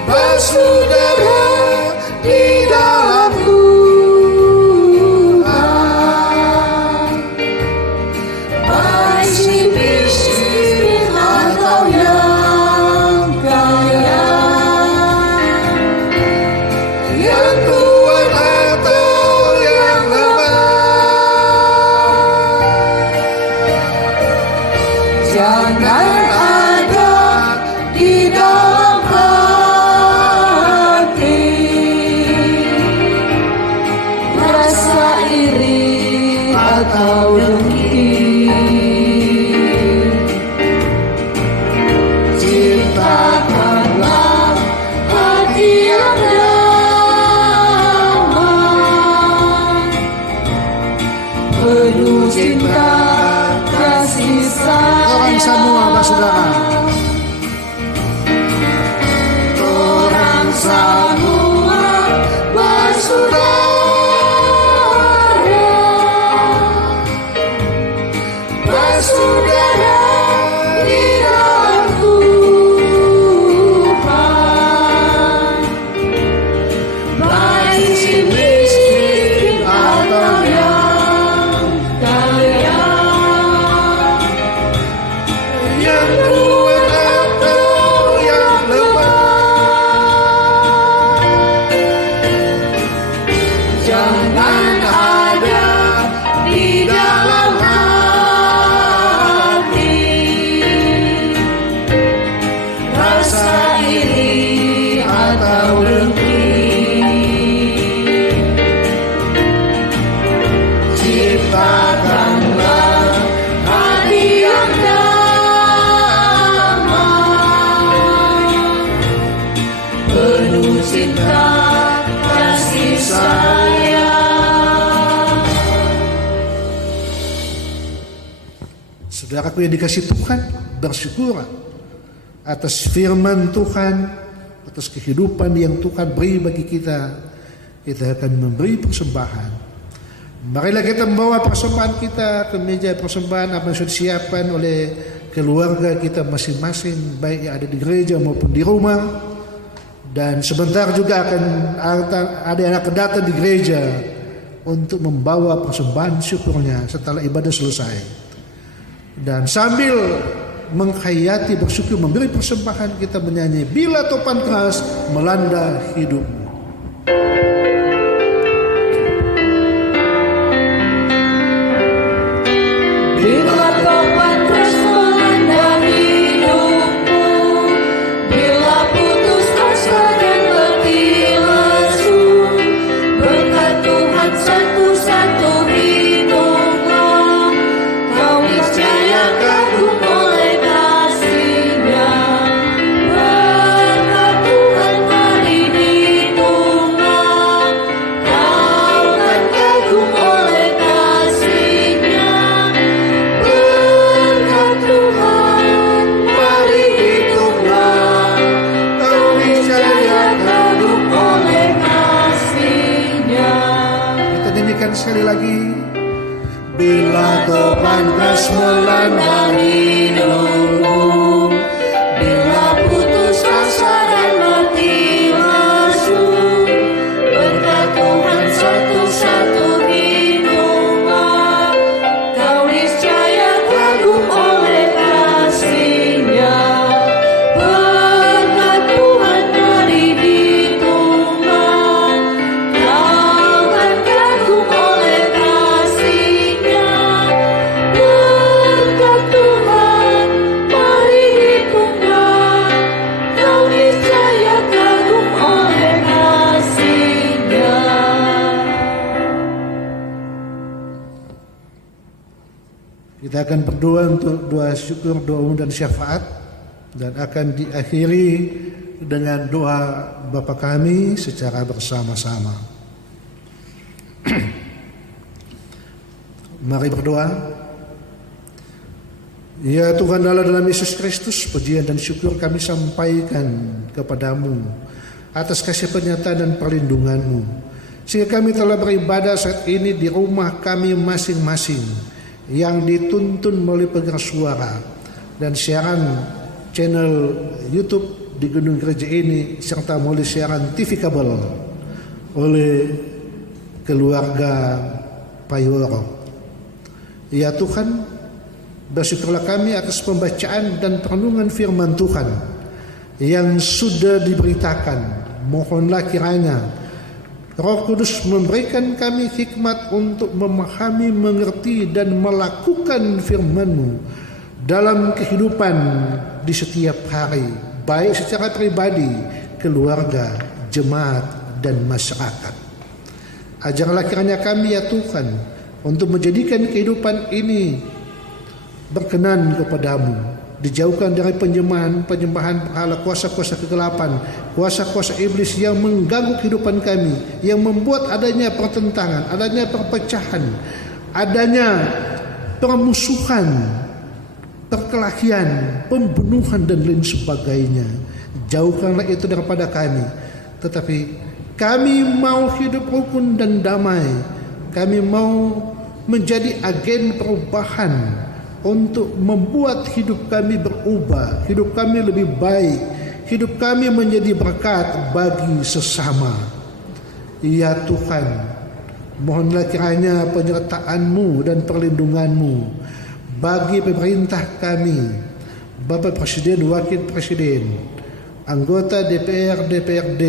bersaudara di dalam Tuhan. Baik si miskin atau yang kaya, Yang kuat atau yang lemah, jangan ada di dalam hati rasa iri atau dengki. Ciptakanlah hati yang damai, penuh cinta kasih sayang. orang semua saudara, apa yang dikasih Tuhan, bersyukur atas firman Tuhan, atas kehidupan yang Tuhan beri bagi kita. Kita akan memberi persembahan. Marilah kita membawa persembahan kita ke meja persembahan apa yang sudah disiapkan oleh keluarga kita masing-masing, baik yang ada di gereja maupun di rumah. Dan sebentar juga akan ada yang akan datang di gereja untuk membawa persembahan syukurnya setelah ibadah selesai. Dan sambil menghayati bersyukur memberi persembahan, kita menyanyi Bila Topan Keras Melanda Hidupmu. Bila topan keras melanda hidupmu, bila putus asa dan letih lesu, berkat Tuhan satu-satu hitunglah, kau niscaya kagum oleh kasih-Nya. Berkat Tuhan mari hitunglah, kau kan kagum oleh kasih-Nya. Berkat Tuhan mari hitunglah, kau niscaya kagum oleh kasih-Nya. Kita nyanyikan sekali lagi. Bila topan keras melanda hidupmu, Bila putus asa dan letih lesu, berkat Tuhan satu-satu hitunglah, kau niscaya kagum oleh kasih-Nya. Berkat Tuhan mari hitunglah, kau kan kagum oleh kasih-Nya. Berkat Tuhan mari hitunglah, kau niscaya kagum oleh kasih-Nya. kita akan berdoa untuk doa syukur, doa umum dan syafaat, dan akan diakhiri dengan doa Bapa kami secara bersama-sama. Mari berdoa. Ya Tuhan Allah, dalam Yesus Kristus, pujian dan syukur kami sampaikan kepadamu atas kasih penyertaan dan perlindungan-Mu, sehingga kami telah beribadah saat ini di rumah kami masing-masing yang dituntun melalui pengeras suara dan siaran channel YouTube di gedung gereja ini, serta melalui siaran TV kabel oleh keluarga Payoro. Ya Tuhan, bersyukurlah kami atas pembacaan dan perenungan firman Tuhan yang sudah diberitakan. Mohonlah kiranya Roh Kudus memberikan kami hikmat untuk memahami, mengerti dan melakukan firman-Mu dalam kehidupan di setiap hari, baik secara pribadi, keluarga, jemaat dan masyarakat. Ajarlah kiranya kami ya Tuhan untuk menjadikan kehidupan ini berkenan kepadamu, dijauhkan dari penyembahan berhala, kuasa-kuasa kegelapan, kuasa-kuasa iblis yang mengganggu kehidupan kami, yang membuat adanya pertentangan, adanya perpecahan, adanya permusuhan, perkelahian, pembunuhan dan lain sebagainya. Jauhkanlah itu daripada kami. Tetapi kami mau hidup rukun dan damai. Kami mau menjadi agen perubahan untuk membuat hidup kami berubah, hidup kami lebih baik, hidup kami menjadi berkat bagi sesama. Ya Tuhan, mohonlah kiranya penyertaan-Mu dan perlindungan-Mu bagi pemerintah kami, Bapak Presiden, Wakil Presiden, anggota DPR, DPRD,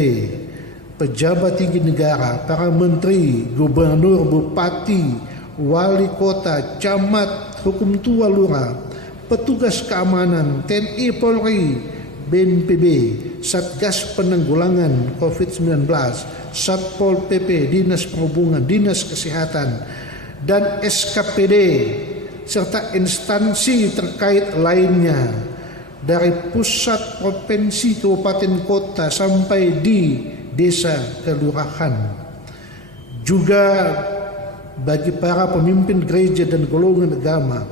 pejabat tinggi negara, para menteri, gubernur, bupati, wali kota, camat, hukum tua lurah, petugas keamanan, TNI, Polri, BNPB, Satgas Penanggulangan COVID-19, Satpol PP, Dinas Perhubungan, Dinas Kesehatan, dan SKPD, serta instansi terkait lainnya, dari pusat, provinsi, kabupaten, kota, sampai di desa kelurahan. Juga bagi para pemimpin gereja dan golongan agama,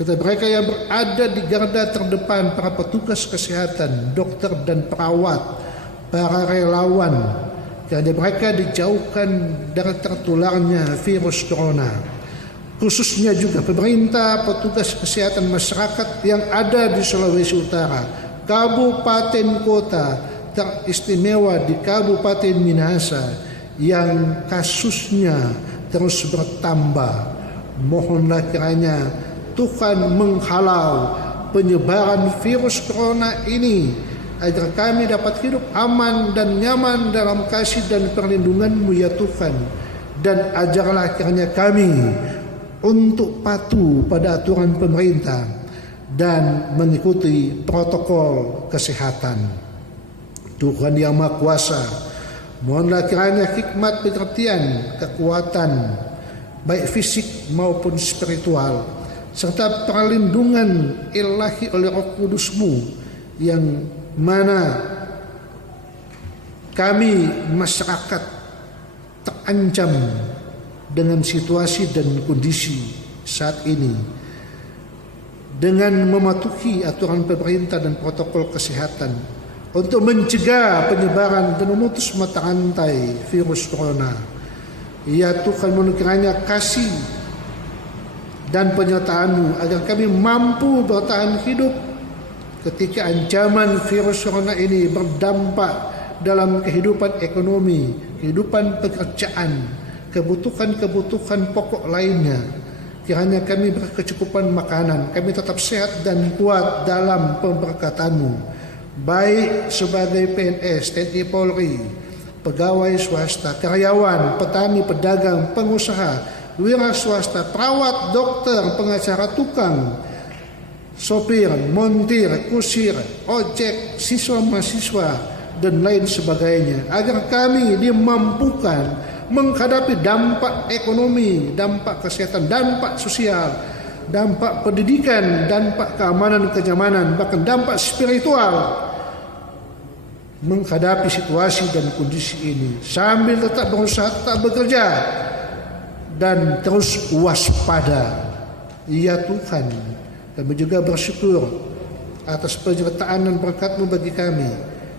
serta mereka yang berada di garda terdepan, para petugas kesehatan, dokter dan perawat, para relawan, kiranya mereka dijauhkan dari tertularnya virus corona. Khususnya juga pemerintah, petugas kesehatan masyarakat yang ada di Sulawesi Utara, kabupaten kota, teristimewa di Kabupaten Minahasa yang kasusnya terus bertambah. Mohonlah kiranya Tuhan menghalau penyebaran virus corona ini, agar kami dapat hidup aman dan nyaman dalam kasih dan perlindungan-Mu ya Tuhan. Dan ajarlah kiranya kami untuk patuh pada aturan pemerintah dan mengikuti protokol kesehatan. Tuhan yang Maha Kuasa, mohonlah kiranya hikmat pengertian, kekuatan, baik fisik maupun spiritual, serta perlindungan ilahi oleh Roh Kudus-Mu, yang mana kami masyarakat terancam dengan situasi dan kondisi saat ini. Dengan mematuhi aturan pemerintah dan protokol kesehatan untuk mencegah penyebaran dan memutus mata rantai virus corona. Ya Tuhan, mohon kiranya kasih dan penyertaan-Mu agar kami mampu bertahan hidup ketika ancaman virus corona ini berdampak dalam kehidupan ekonomi, kehidupan pekerjaan, kebutuhan-kebutuhan pokok lainnya. Kiranya kami berkecukupan makanan, kami tetap sehat dan kuat dalam pemberkatan-Mu, baik sebagai PNS, TNI Polri, pegawai swasta, karyawan, petani, pedagang, pengusaha, wira swasta, perawat, dokter, pengacara, tukang, sopir, montir, kusir, ojek, siswa-mahasiswa, dan lain sebagainya, agar kami dimampukan menghadapi dampak ekonomi, dampak kesehatan, dampak sosial, dampak pendidikan, dampak keamanan, kenyamanan, bahkan dampak spiritual, menghadapi situasi dan kondisi ini sambil tetap berusaha, tetap bekerja dan terus waspada. Ya Tuhan, kami juga bersyukur atas penyertaan dan berkat-Mu bagi kami,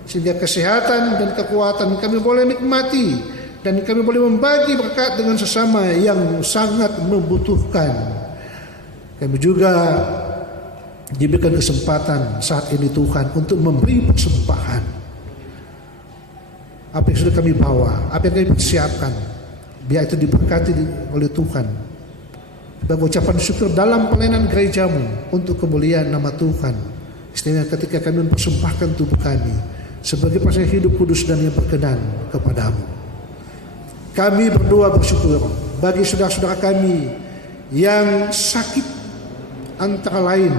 sehingga kesehatan dan kekuatan kami boleh nikmati dan kami boleh membagi berkat dengan sesama yang sangat membutuhkan. Kami juga diberikan kesempatan saat ini Tuhan untuk memberi persembahan. Apa yang sudah kami bawa, apa yang kami persiapkan, biar itu diberkati oleh Tuhan. Sebagai ucapan syukur dalam pelayanan gereja-Mu untuk kemuliaan nama Tuhan. Istimewa ketika kami mempersembahkan tubuh kami sebagai pasang hidup kudus dan yang berkenan kepadamu. Kami berdoa bersyukur bagi saudara-saudara kami yang sakit, antara lain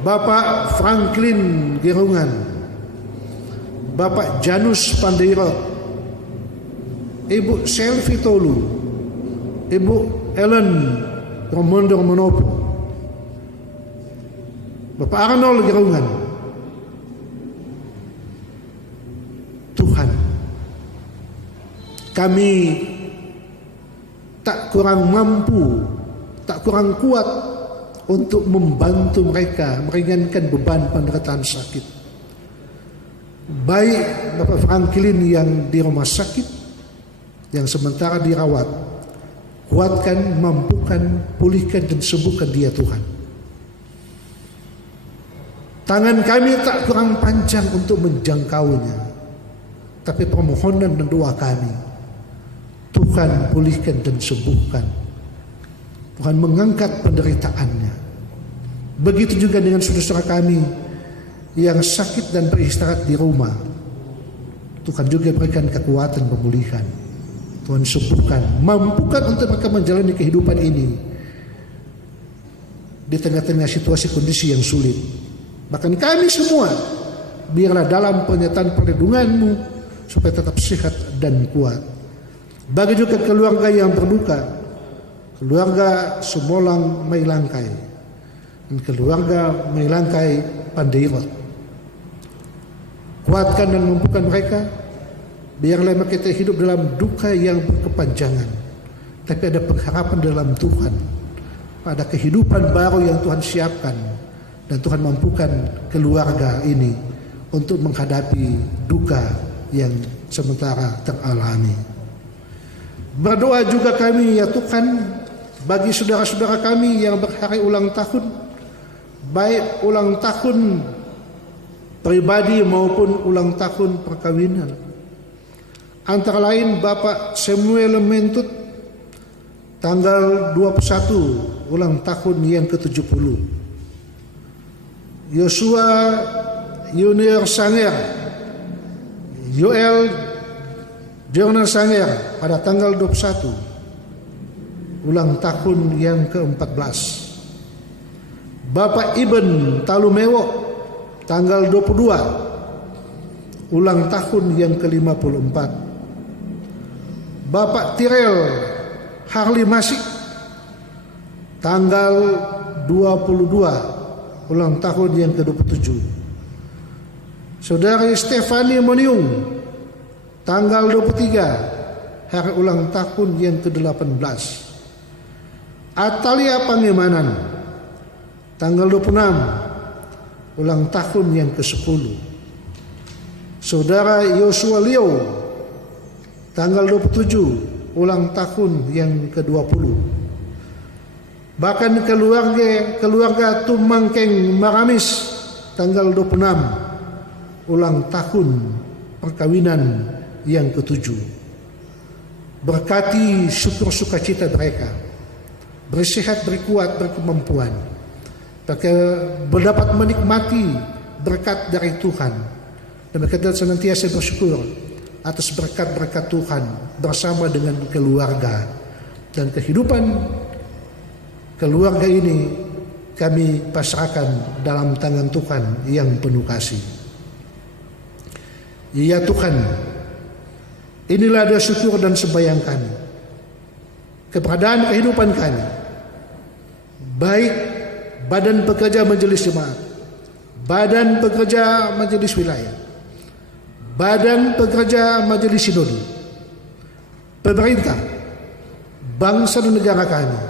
Bapak Franklin Gerungan, Bapak Janus Pandairot, Ibu Selvi Tolu, Ibu Ellen Romondo Manopo, Bapak Arnold Gerungan. Tuhan, kami tak kurang mampu, tak kurang kuat untuk membantu mereka meringankan beban penderitaan sakit. Baik Bapak Franklin yang di rumah sakit, yang sementara dirawat, kuatkan, mampukan, pulihkan dan sembuhkan dia Tuhan. Tangan kami tak kurang panjang untuk menjangkaunya, tapi permohonan dan doa kami, Tuhan pulihkan dan sembuhkan. Tuhan mengangkat penderitaannya. Begitu juga dengan saudara kami yang sakit dan beristirahat di rumah. Tuhan juga berikan kekuatan pemulihan. Tuhan sembuhkan, mampukan untuk mereka menjalani kehidupan ini di tengah-tengah situasi kondisi yang sulit. Bahkan kami semua, biarlah dalam penyertaan perlindungan-Mu supaya tetap sehat dan kuat. Bagi juga keluarga yang berduka, keluarga Sumolang Mailangkai dan keluarga Mailangkai Pandairot, kuatkan dan mampukan mereka. Biarlah mereka hidup dalam duka yang berkepanjangan, tapi ada pengharapan dalam Tuhan. pada kehidupan baru yang Tuhan siapkan, dan Tuhan mampukan keluarga ini untuk menghadapi duka yang sementara teralami. Berdoa juga kami ya Tuhan bagi saudara-saudara kami yang berhari ulang tahun, baik ulang tahun pribadi maupun ulang tahun perkawinan. Antara lain Bapak Samuel Mentut tanggal 21 ulang tahun yang ke-70. Yosua Junior Sanger, Yoel Junior Sanger pada tanggal 21 ulang tahun yang ke-14. Bapak Iben Talumewo tanggal 22 ulang tahun yang ke-54. Bapak Tirel Harli Masik tanggal 22 ulang tahun yang ke-27. Saudari Stefani Moniung tanggal 23 hari ulang tahun yang ke-18. Atalia Pangemanan tanggal 26 ulang tahun yang ke-10. Saudara Yosua Leo tanggal 27 ulang tahun yang ke-20. Bahkan keluarga Tumangkeng Maramis tanggal 26 ulang tahun perkawinan yang ke-7. Berkati syukur sukacita mereka, bersehat, berkuat, berkemampuan, berdapat menikmati berkat dari Tuhan, dan mereka senantiasa bersyukur atas berkat-berkat Tuhan bersama dengan keluarga, dan kehidupan keluarga ini kami pasrahkan dalam tangan Tuhan yang penuh kasih. Ya Tuhan, inilah doa syukur dan sembahyang kami. Keberadaan kehidupan kami, baik badan pekerja majelis jemaat, badan pekerja majelis wilayah, badan pekerja majelis sinode, pemerintah, bangsa dan negara kami,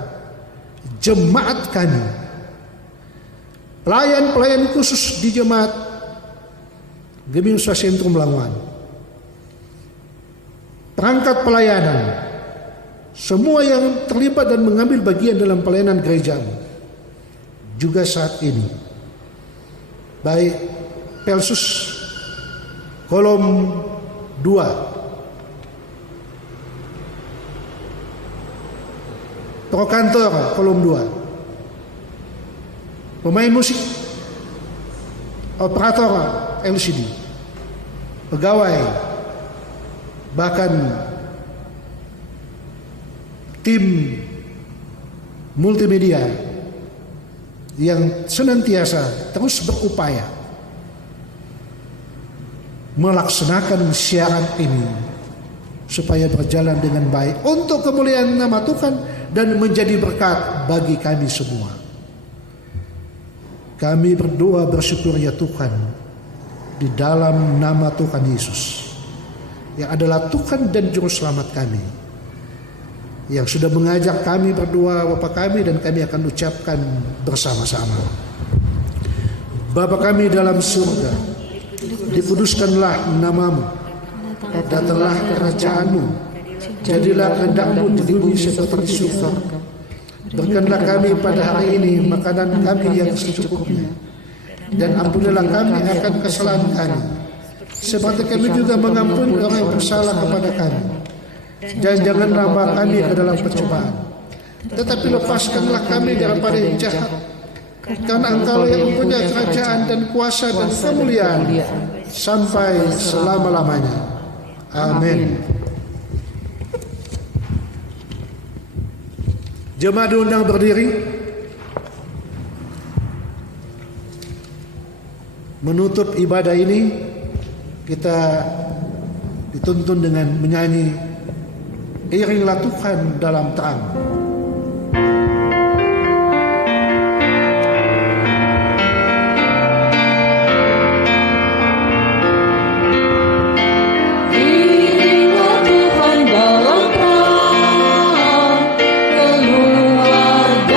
jemaat kami, pelayan-pelayan khusus di jemaat Gemius Sentrum Languan, perangkat pelayanan, semua yang terlibat dan mengambil bagian dalam pelayanan gerejamu, juga saat ini, baik Pelsus kolom 2, Prokantor kolom 2, pemain musik, operator LCD, pegawai, bahkan tim multimedia yang senantiasa terus berupaya melaksanakan siaran ini supaya berjalan dengan baik untuk kemuliaan nama Tuhan dan menjadi berkat bagi kami semua. Kami berdoa bersyukur ya Tuhan di dalam nama Tuhan Yesus yang adalah Tuhan dan Juru Selamat kami, yang sudah mengajak kami berdoa Bapa kami, dan kami akan ucapkan bersama-sama. Bapa kami dalam surga, dikuduskanlah namamu, datanglah kerajaanmu, jadilah kehendak-Mu di bumi seperti di surga. Berikanlah kami pada hari ini makanan kami yang secukupnya, dan ampunilah kami akan kesalahan kami, seperti kami juga mengampuni orang yang bersalah kepada kami. Dan janganlah bawa kami ke dalam pencobaan, tetapi lepaskanlah kami daripada yang jahat, karena Engkau yang mempunyai kerajaan dan kuasa dan kemuliaan sampai selama-lamanya. Amin. Jemaat diundang berdiri. Menutup ibadah ini kita dituntun dengan menyanyi Iringlah Tuhan dalam terang. Keluarga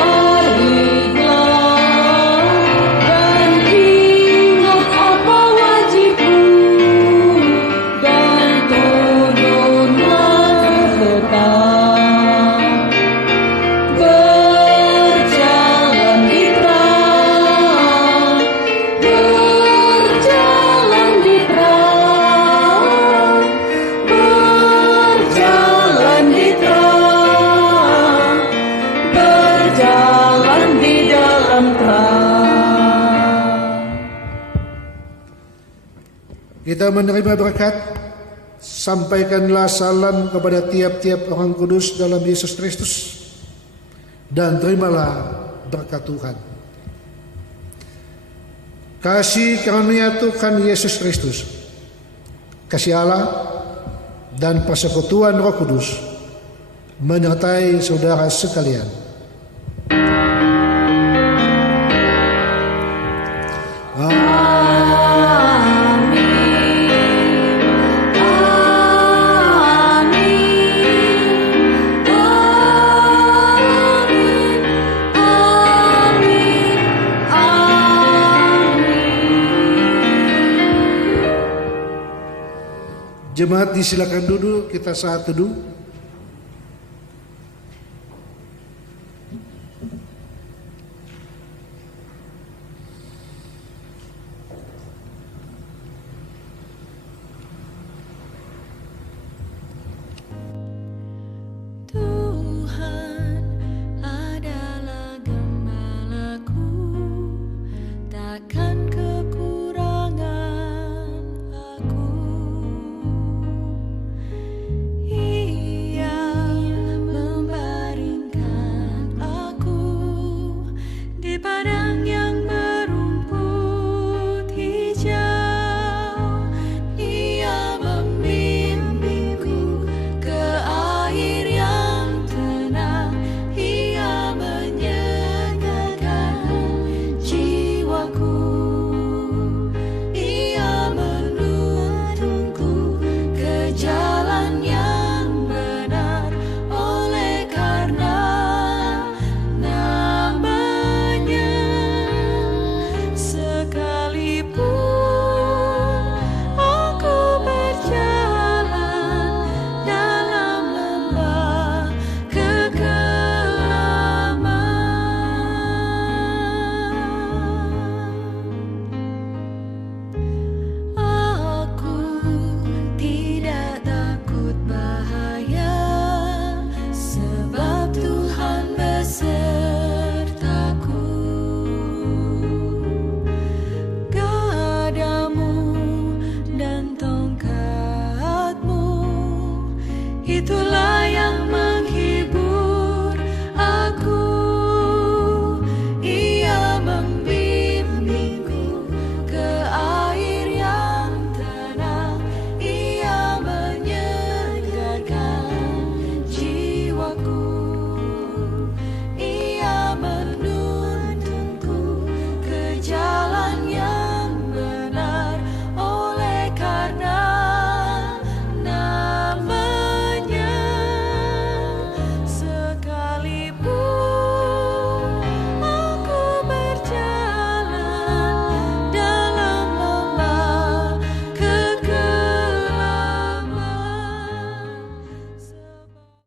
Kita menerima berkat. Sampaikanlah salam kepada tiap-tiap orang kudus dalam Yesus Kristus, dan terimalah berkat Tuhan. Kasih karunia Tuhan Yesus Kristus, kasih Allah, dan persekutuan Roh Kudus menyertai saudara sekalian. Jemaat disilakan duduk, kita saat teduh.